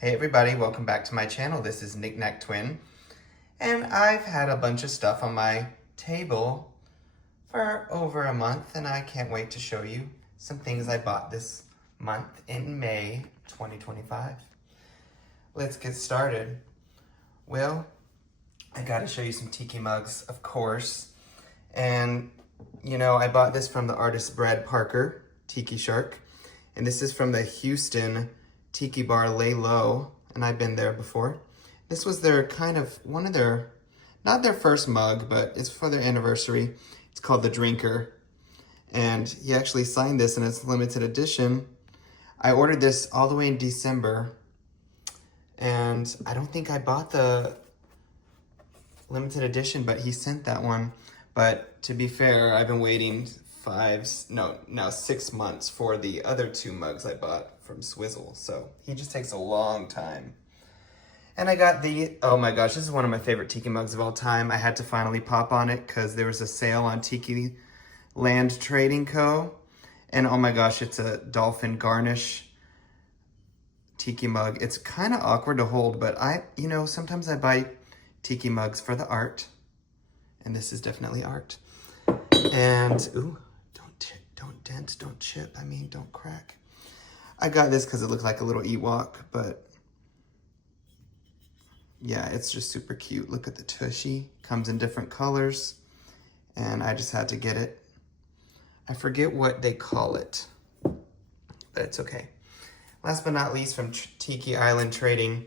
Hey everybody, welcome back to my channel. This is Knick Knack Twin, and I've had a bunch of stuff on my table for over a month, and I can't wait to show you some things I bought this month in May 2025. Let's get started. Well, I gotta show you some Tiki mugs, of course, and you know, I bought this from the artist Brad Parker, Tiki Shark, and this is from the Houston Tiki Bar Lay Low, and I've been there before. This was their not their first mug, but it's for their anniversary. It's called the Drinker, and he actually signed this, and it's limited edition. I ordered this all the way in December, and I don't think I bought the limited edition, but he sent that one. But to be fair, I've been waiting 6 months for the other two mugs I bought from Swizzle, so he just takes a long time. And I got oh my gosh, this is one of my favorite Tiki mugs of all time. I had to finally pop on it because there was a sale on Tiki Land Trading Co. And oh my gosh, it's a dolphin garnish Tiki mug. It's kind of awkward to hold, but sometimes I buy Tiki mugs for the art. And this is definitely art. And, ooh, don't dent, don't chip, don't crack. I got this because it looked like a little Ewok, but yeah, it's just super cute. Look at the tushy, comes in different colors, and I just had to get it. I forget what they call it, but it's okay. Last but not least, from Tiki Island Trading,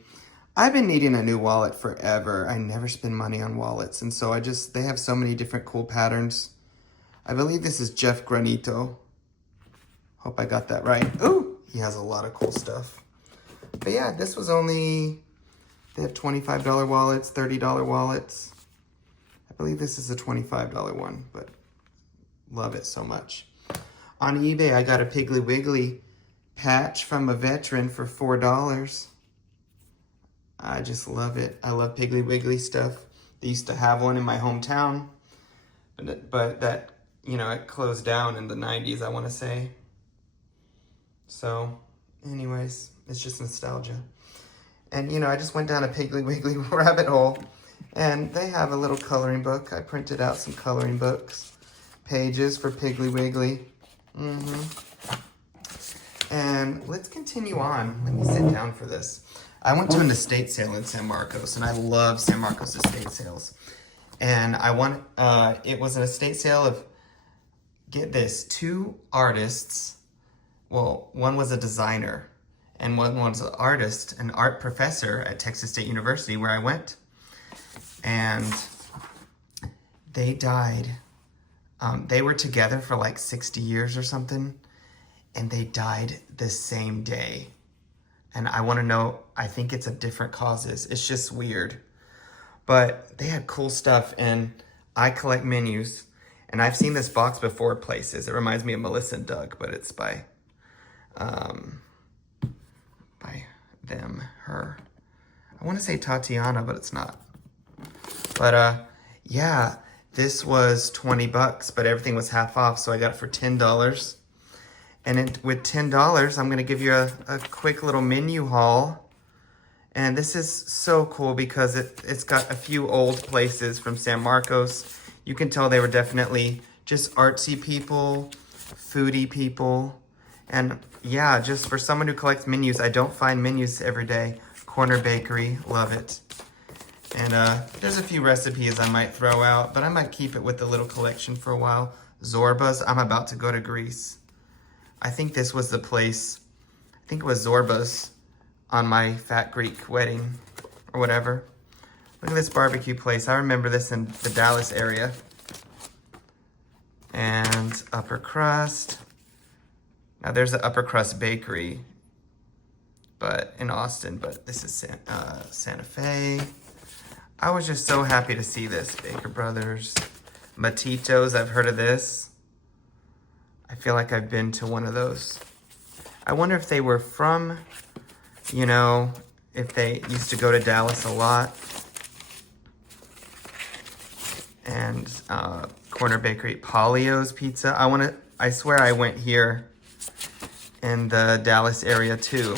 I've been needing a new wallet forever. I never spend money on wallets, and so they have so many different cool patterns. I believe this is Jeff Granito. Hope I got that right. Ooh, he has a lot of cool stuff. But yeah, this was they have $25 wallets, $30 wallets. I believe this is a $25 one, but love it so much. On eBay, I got a Piggly Wiggly patch from a veteran for $4. I just love it. I love Piggly Wiggly stuff. They used to have one in my hometown, but that, it closed down in the 90s, I want to say. So, anyways, it's just nostalgia. And, I just went down a Piggly Wiggly rabbit hole, and they have a little coloring book. I printed out some coloring books, pages for Piggly Wiggly. And let's continue on. Let me sit down for this. I went to an estate sale in San Marcos, and I love San Marcos estate sales. And it was an estate sale of, get this, two artists. Well, one was a designer, and one was an artist, an art professor at Texas State University, where I went. And they died. They were together for like 60 years or something, and they died the same day. And I want to know, I think it's of different causes. It's just weird. But they had cool stuff, and I collect menus. And I've seen this box before places. It reminds me of Melissa and Doug, but it's by her. I want to say Tatiana, but it's not. But yeah, this was $20, but everything was half off, so I got it for $10. And with $10, I'm gonna give you a quick little menu haul. And this is so cool because it's got a few old places from San Marcos. You can tell they were definitely just artsy people, foodie people. And yeah, just for someone who collects menus, I don't find menus every day. Corner Bakery, love it. And there's a few recipes I might throw out, but I might keep it with the little collection for a while. Zorba's, I'm about to go to Greece. I think this was the place, I think it was Zorba's on my Fat Greek wedding or whatever. Look at this barbecue place. I remember this in the Dallas area. And Upper Crust. Now there's the Upper Crust Bakery, but in Austin, but this is Santa Fe. I was just so happy to see this. Baker Brothers. Matitos, I've heard of this. I feel like I've been to one of those. I wonder if they were from, if they used to go to Dallas a lot. And Corner Bakery, Polio's Pizza. I swear I went here in the Dallas area too.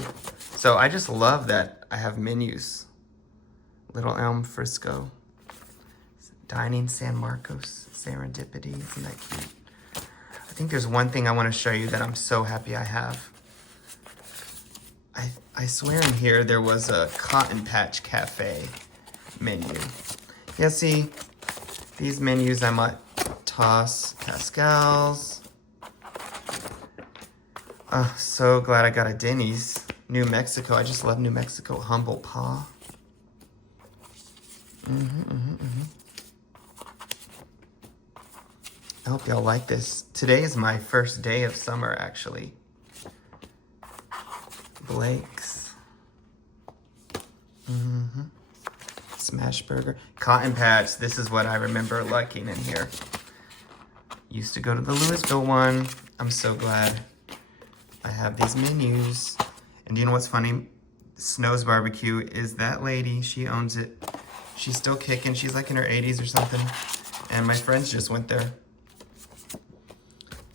So I just love that I have menus. Little Elm Frisco. Dining San Marcos. Serendipity. Isn't that cute? I think there's one thing I want to show you that I'm so happy I have. I swear in here there was a Cotton Patch Cafe menu. Yeah, see, these menus I might toss. Pascal's. Oh, so glad I got a Denny's. New Mexico. I just love New Mexico. Humble Paw. I hope y'all like this. Today is my first day of summer, actually. Blake's. Smash Burger. Cotton Patch. This is what I remember liking in here. Used to go to the Louisville one. I'm so glad I have these menus. And do you know what's funny? Snow's Barbecue is that lady. She owns it. She's still kicking. She's like in her 80s or something. And my friends just went there.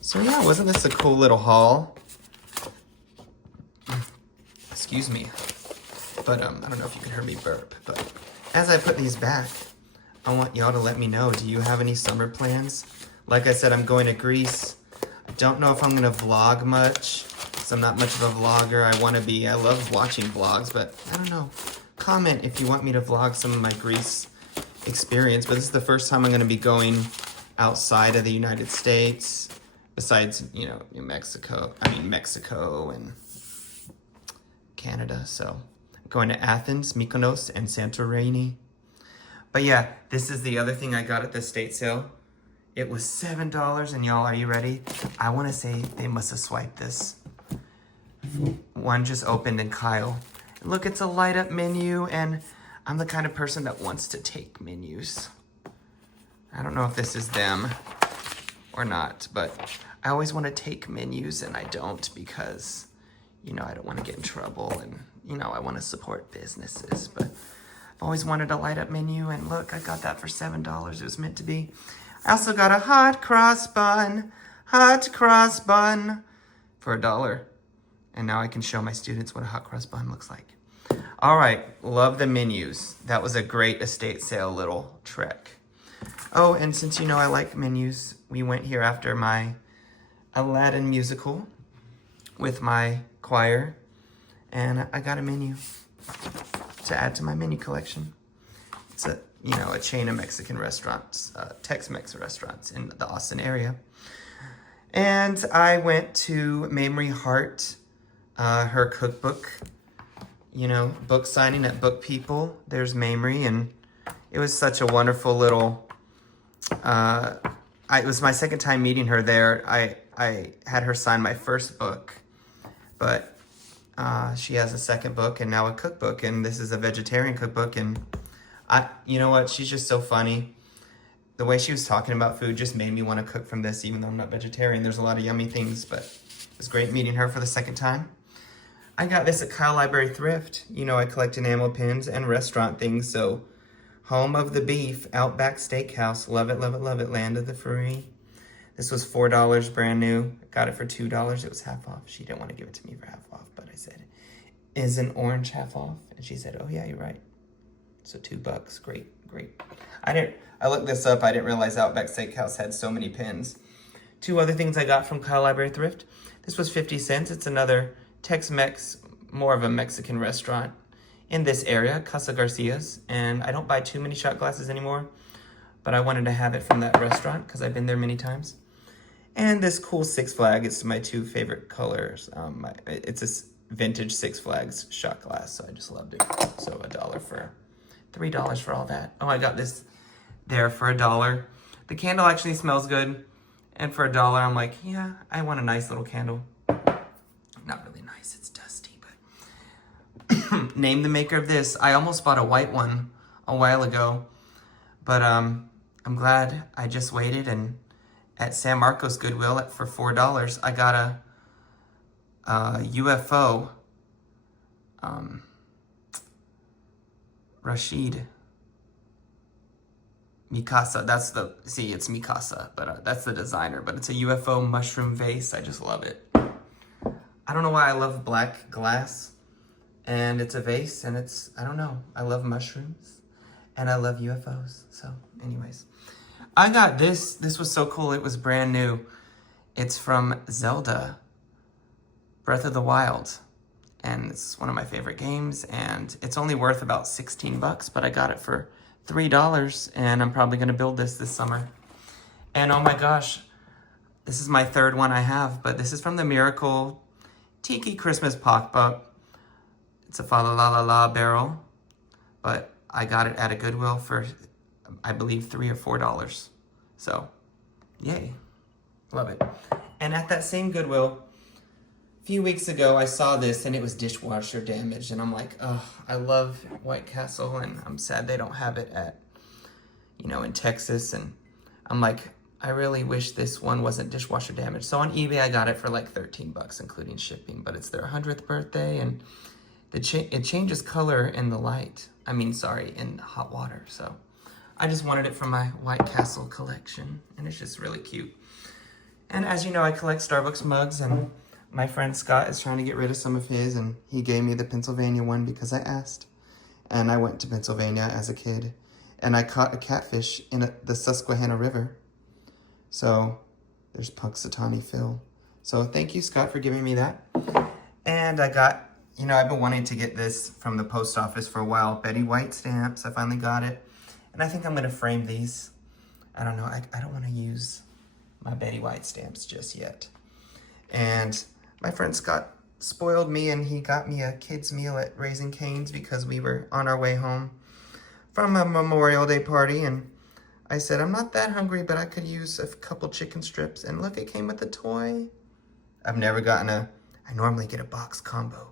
So yeah, wasn't this a cool little haul? Excuse me. But I don't know if you can hear me burp. But as I put these back, I want y'all to let me know. Do you have any summer plans? Like I said, I'm going to Greece. I don't know if I'm going to vlog much. So I'm not much of a vlogger. I want to be. I love watching vlogs, but I don't know. Comment if you want me to vlog some of my Greece experience. But this is the first time I'm going to be going outside of the United States. Besides, you know, Mexico and Canada. So I'm going to Athens, Mykonos, and Santorini. But yeah, this is the other thing I got at the estate sale. It was $7, and y'all, are you ready? I want to say they must have swiped this. One just opened in Kyle. Look, it's a light up menu, and I'm the kind of person that wants to take menus. I don't know if this is them or not, but I always want to take menus, and I don't because, you know, I don't want to get in trouble, and, you know, I want to support businesses, but I've always wanted a light up menu, and look, I got that for $7. It was meant to be. I also got a hot cross bun for $1. And now I can show my students what a hot cross bun looks like. All right, love the menus. That was a great estate sale little trek. Oh, and since you know I like menus, we went here after my Aladdin musical with my choir, and I got a menu to add to my menu collection. It's a, you know, a chain of Mexican restaurants, Tex-Mex restaurants in the Austin area. And I went to Mamrie Hart, her cookbook, you know, book signing at Book People. There's Mamrie, and it was such a wonderful little, it was my second time meeting her there. I had her sign my first book, but she has a second book and now a cookbook, and this is a vegetarian cookbook, and you know what, she's just so funny. The way she was talking about food just made me want to cook from this, even though I'm not vegetarian. There's a lot of yummy things, but it was great meeting her for the second time. I got this at Kyle Library Thrift. You know, I collect enamel pins and restaurant things, so home of the beef, Outback Steakhouse. Love it, love it, love it. Land of the free. This was $4 brand new. Got it for $2. It was half off. She didn't want to give it to me for half off, but I said, is an orange half off? And she said, oh yeah, you're right. So $2, great, great. I looked this up. I didn't realize Outback Steakhouse had so many pins. Two other things I got from Kyle Library Thrift. This was 50 cents. It's another Tex-Mex, more of a Mexican restaurant in this area, Casa Garcia's. And I don't buy too many shot glasses anymore, but I wanted to have it from that restaurant because I've been there many times. And this cool Six Flags. It's my two favorite colors. It's a vintage Six Flags shot glass, so I just loved it. So $3 for all that. Oh, I got this there for $1. The candle actually smells good, and for $1, I'm like, yeah, I want a nice little candle. Not really nice, it's dusty, but name the maker of this. I almost bought a white one a while ago, but I'm glad I just waited, and at San Marcos Goodwill for $4, I got a UFO Rashid Mikasa. It's Mikasa, but that's the designer, but it's a UFO mushroom vase. I just love it. I don't know why I love black glass, And it's a vase, and it's, I don't know, I love mushrooms, and I love UFOs. So anyways, I got this. This was so cool. It was brand new. It's from Zelda Breath of the Wild. And it's one of my favorite games, and it's only worth about 16 bucks, but I got it for $3, and I'm probably gonna build this summer. And oh my gosh, this is my third one I have, but this is from the Miracle Tiki Christmas Pop-Up. It's a fa la la la la barrel, but I got it at a Goodwill for, I believe, $3 or $4. So, yay, love it. And at that same Goodwill, a few weeks ago, I saw this and it was dishwasher damaged, and I'm like, oh, I love White Castle, and I'm sad they don't have it at, in Texas, and I'm like, I really wish this one wasn't dishwasher damaged. So on eBay, I got it for like 13 bucks, including shipping, but it's their 100th birthday, and it changes color in the light. In hot water. So I just wanted it for my White Castle collection, and it's just really cute. And as you know, I collect Starbucks mugs, and my friend Scott is trying to get rid of some of his, and he gave me the Pennsylvania one because I asked. And I went to Pennsylvania as a kid, and I caught a catfish in the Susquehanna River. So there's Punxsutawney Phil. So thank you, Scott, for giving me that. And I got, I've been wanting to get this from the post office for a while. Betty White stamps. I finally got it. And I think I'm going to frame these. I don't know. I don't want to use my Betty White stamps just yet. And my friend Scott spoiled me, and he got me a kid's meal at Raising Cane's because we were on our way home from a Memorial Day party, and I said, I'm not that hungry, but I could use a couple chicken strips. And look, it came with a toy. I've never gotten I normally get a box combo.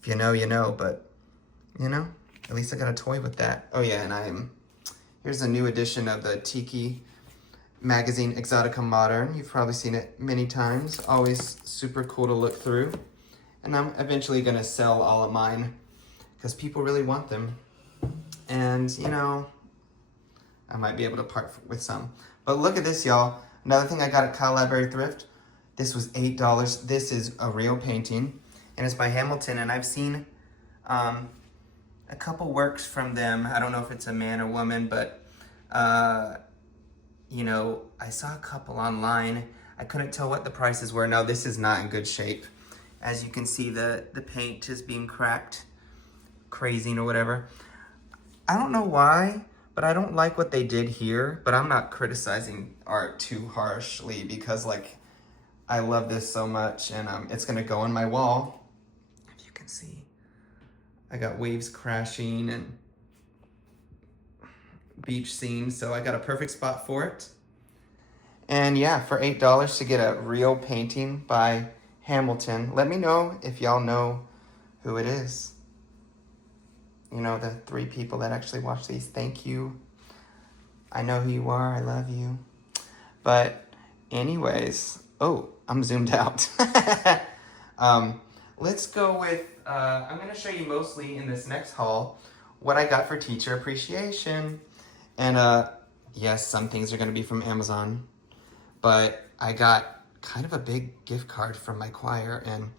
If you know, you know, but, at least I got a toy with that. Oh yeah, and here's a new edition of the Tiki magazine, Exotica Modern. You've probably seen it many times. Always super cool to look through. And I'm eventually gonna sell all of mine because people really want them. And, I might be able to part with some. But look at this, y'all. Another thing I got at Kyle Library Thrift. This was $8. This is a real painting, and it's by Hamilton. And I've seen a couple works from them. I don't know if it's a man or woman, but, I saw a couple online. I couldn't tell what the prices were. Now, this is not in good shape. As you can see, the paint is being cracked, crazing or whatever. I don't know why, but I don't like what they did here, but I'm not criticizing art too harshly because, I love this so much, and it's gonna go on my wall. If you can see, I got waves crashing and beach scene, so I got a perfect spot for it. And yeah, for $8 to get a real painting by Hamilton. Let me know if y'all know who it is. The 3 people that actually watch these. Thank you. I know who you are. I love you. But anyways, I'm zoomed out. Let's go with, I'm going to show you mostly in this next haul what I got for teacher appreciation. And yes, some things are going to be from Amazon. But I got kind of a big gift card from my choir, and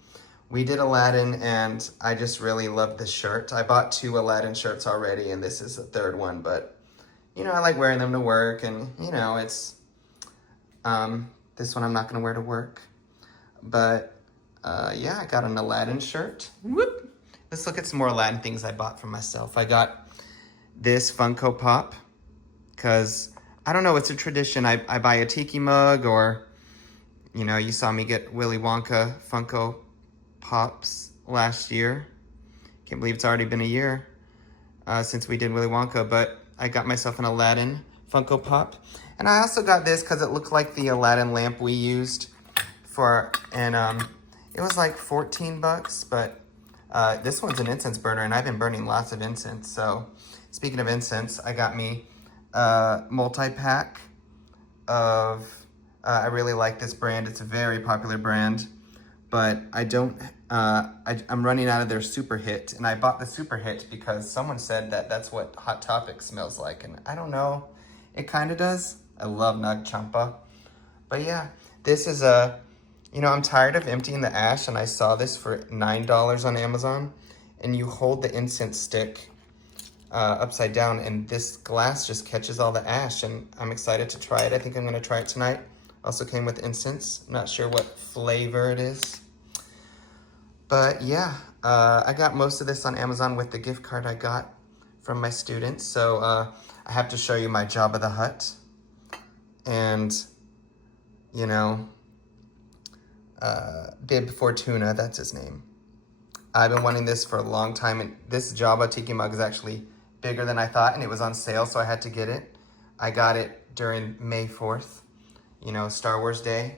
we did Aladdin, and I just really love this shirt. I bought 2 Aladdin shirts already, and this is the 3rd one, but, I like wearing them to work, and, it's, this one I'm not going to wear to work. But, yeah, I got an Aladdin shirt. Whoop! Let's look at some more Aladdin things I bought for myself. I got this Funko Pop, because, I don't know, it's a tradition. I buy a Tiki mug, or, you saw me get Willy Wonka Funko Pops last year. Can't believe it's already been a year since we did Willy Wonka, but I got myself an Aladdin Funko Pop. And I also got this because it looked like the Aladdin lamp we used and it was like 14 bucks, but this one's an incense burner, and I've been burning lots of incense. So speaking of incense, I got me a multi-pack of, I really like this brand. It's a very popular brand. But I'm running out of their Super Hit, and I bought the Super Hit because someone said that that's what Hot Topic smells like, and I don't know, it kind of does. I love Nag Champa. But yeah, this is I'm tired of emptying the ash, and I saw this for $9 on Amazon, and you hold the incense stick upside down, and this glass just catches all the ash, and I'm excited to try it. I think I'm gonna try it tonight. Also came with incense. Not sure what flavor it is. But yeah, I got most of this on Amazon with the gift card I got from my students. So I have to show you my Jabba the Hutt. And, you know, Bib Fortuna, that's his name. I've been wanting this for a long time, and this Jabba Tiki mug is actually bigger than I thought, and it was on sale, so I had to get it. I got it during May 4th, you know, Star Wars Day.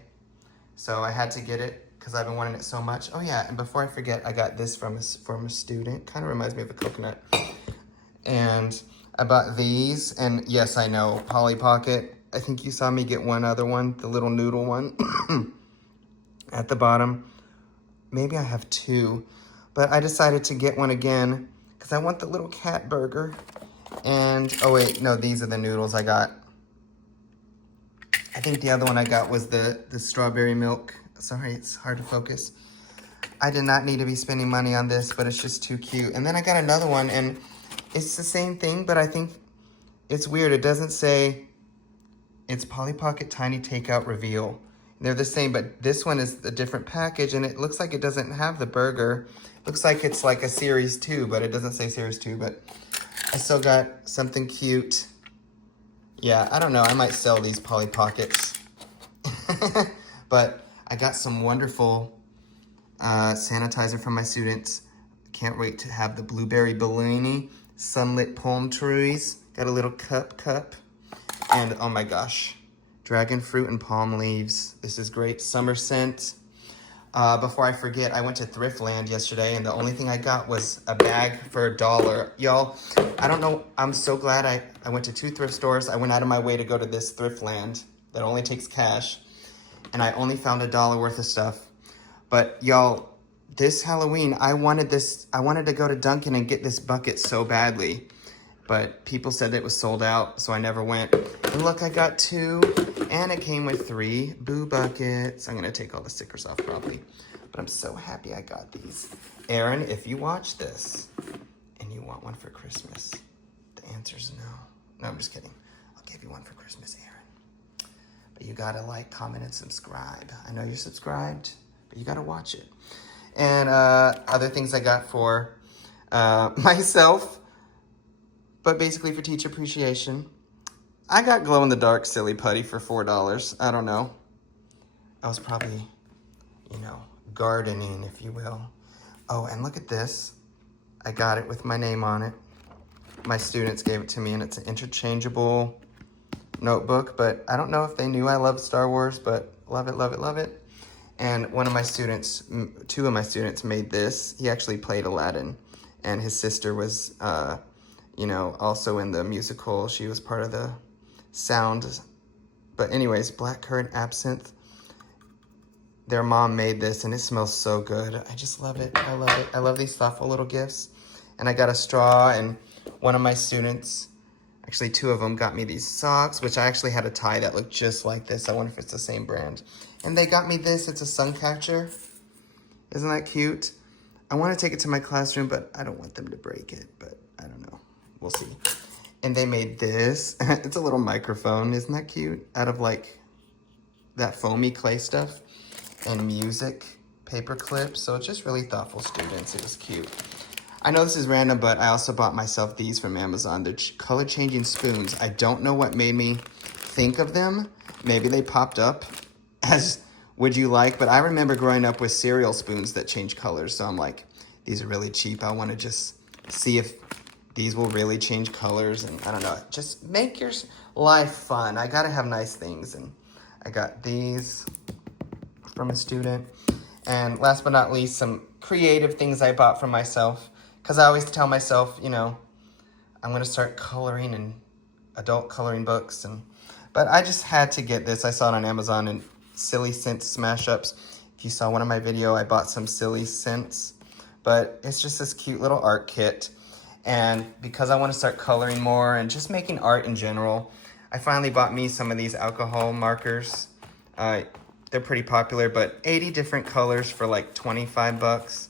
So I had to get it because I've been wanting it so much. Oh yeah, and before I forget, I got this from a student. Kind of reminds me of a coconut. And I bought these, and yes, I know, Polly Pocket. I think you saw me get one other one, the little noodle one at the bottom. Maybe I have two, but I decided to get one again because I want the little cat burger. And, oh wait, no, these are the noodles I got. I think the other one I got was the strawberry milk. Sorry, it's hard to focus. I did not need to be spending money on this, but it's just too cute. And then I got another one, and it's the same thing, but I think it's weird. It doesn't say it's Polly Pocket Tiny Takeout Reveal. They're the same, but this one is a different package, and it looks like it doesn't have the burger. Looks like it's like a series 2, but it doesn't say series 2, but I still got something cute. Yeah, I don't know. I might sell these Polly Pockets. But I got some wonderful sanitizer from my students. Can't wait to have the blueberry Bellini, sunlit palm trees. Got a little cup. And oh my gosh, dragon fruit and palm leaves. This is great. Summer scent. Before I forget, I went to Thriftland yesterday, and the only thing I got was a bag for $1. Y'all, I don't know. I'm so glad I went to 2 thrift stores. I went out of my way to go to this Thriftland that only takes cash, and I only found $1 worth of stuff. But y'all, this Halloween, I wanted to go to Dunkin' and get this bucket so badly, but people said it was sold out, so I never went. And look, I got 2, and it came with 3 boo buckets. I'm gonna take all the stickers off probably, but I'm so happy I got these. Aaron, if you watch this and you want one for Christmas, the answer's no. No, I'm just kidding. I'll give you one for Christmas, Aaron. But you gotta like, comment, and subscribe. I know you're subscribed, but you gotta watch it. And other things I got for myself, but basically for teacher appreciation. I got glow-in-the-dark silly putty for $4. I don't know. I was probably, you know, gardening, if you will. Oh, and look at this. I got it with my name on it. My students gave it to me, and it's an interchangeable notebook, but I don't know if they knew I loved Star Wars, but love it, love it, love it. And one of my students, 2 of my students made this. He actually played Aladdin, and his sister was, you know, also in the musical. She was part of the sound. But anyways, blackcurrant absinthe. Their mom made this, and it smells so good. I just love it. I love it. I love these thoughtful little gifts. And I got a straw, and one of my students, actually 2 of them, got me these socks, which I actually had a tie that looked just like this. I wonder if it's the same brand. And they got me this. It's a sun catcher. Isn't that cute? I want to take it to my classroom, but I don't want them to break it. But I don't know. We'll see. And they made this. It's a little microphone. Isn't that cute? Out of like that foamy clay stuff. And music paper clips. So it's just really thoughtful students. It was cute. I know this is random, but I also bought myself these from Amazon. They're color changing spoons. I don't know what made me think of them. Maybe they popped up as would you like, but I remember growing up with cereal spoons that change colors. So I'm like, these are really cheap. I want to just see if these will really change colors. And I don't know, just make your life fun. I got to have nice things. And I got these from a student. And last but not least, some creative things I bought for myself. Because I always tell myself, you know, I'm going to start coloring in adult coloring books. But I just had to get this. I saw it on Amazon, and Silly Scents Smash Ups. If you saw one of my video, I bought some Silly Scents. But it's just this cute little art kit. And because I want to start coloring more and just making art in general, I finally bought me some of these alcohol markers. They're pretty popular, but 80 different colors for like 25 bucks.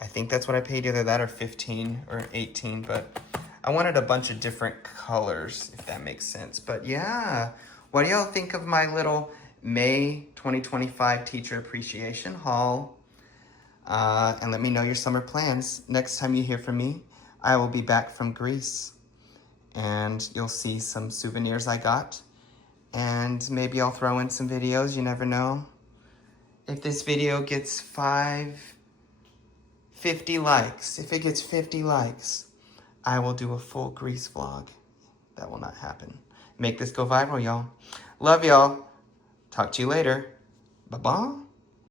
I think that's what I paid, either that or 15 or 18, but I wanted a bunch of different colors, if that makes sense. But yeah, what do y'all think of my little May 2025 teacher appreciation haul? And let me know your summer plans. Next time you hear from me, I will be back from Greece, and you'll see some souvenirs I got, and maybe I'll throw in some videos, you never know. If this video gets 50 likes, if it gets 50 likes, I will do a full Greece vlog. That will not happen. Make this go viral, y'all. Love y'all. Talk to you later. Bye-bye.